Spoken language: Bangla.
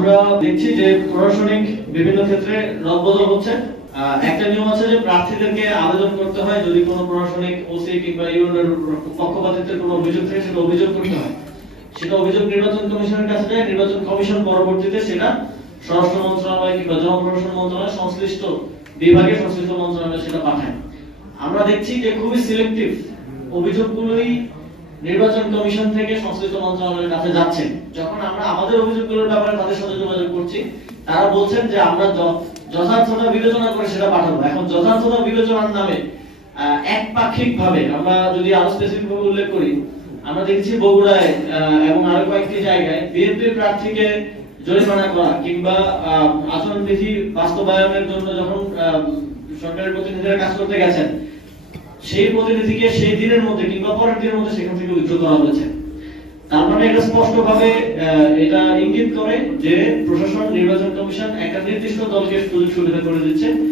আমরা দেখছি যে প্রশাসনিক বিভিন্ন ক্ষেত্রে রদবদল হচ্ছে। একটা নিয়ম আছে যে প্রার্থীদেরকে আবেদন করতে হয় যদি কোনো প্রশাসনিক ওসি কিংবা ইউনিয়নের পক্ষপাতিত্বের কোনো অভিযোগ থাকে সেটা অভিযোগ করতে হয়। সেটা অভিযোগ নির্বাচন কমিশনের কাছে যায়, নির্বাচন কমিশন পরবর্তীতে সেটা স্বরাষ্ট্র মন্ত্রণালয় কিংবা জনপ্রশাসন মন্ত্রণালয় সংশ্লিষ্ট বিভাগে সংশ্লিষ্ট মন্ত্রণালয় সেটা পাঠায়। আমরা দেখছি যে খুবই সিলেক্টিভ অভিযোগগুলোই নির্বাচন কমিশন থেকে সংশ্লিষ্ট মন্ত্রণালয়ের কাছে যাচ্ছে। যখন আমরা আমাদের অভিযোগগুলোর ব্যাপারে তাদের সাথে যোগাযোগ করছি, তারা বলছেন যে আমরা যথার্থতা বিবেচনা করে সেটা পাঠাবো। এখন যথার্থতা বিবেচনার নামে একপাক্ষিক ভাবে আমরা যদি আরো স্পেসিফিক ভাবে উল্লেখ করি, আমরা দেখছি বগুড়ায় এবং আরো কয়েকটি জায়গায় বিএনপি প্রার্থীকে জরিমানা করা কিংবা আচরণবিধি বাস্তবায়নের জন্য যখন সরকারের প্রতিনিধিরা কাজ করতে গেছেন, সেই প্রতিনিধিকে সেই দিনের মধ্যে কিংবা পরের দিনের মধ্যে সেখান থেকে উইথড্র করা হয়েছে। তার মানে এটা স্পষ্টভাবে এটা ইঙ্গিত করে যে প্রশাসন, নির্বাচন কমিশন একটা নির্দিষ্ট দলকে সুযোগ সুবিধা করে দিচ্ছে।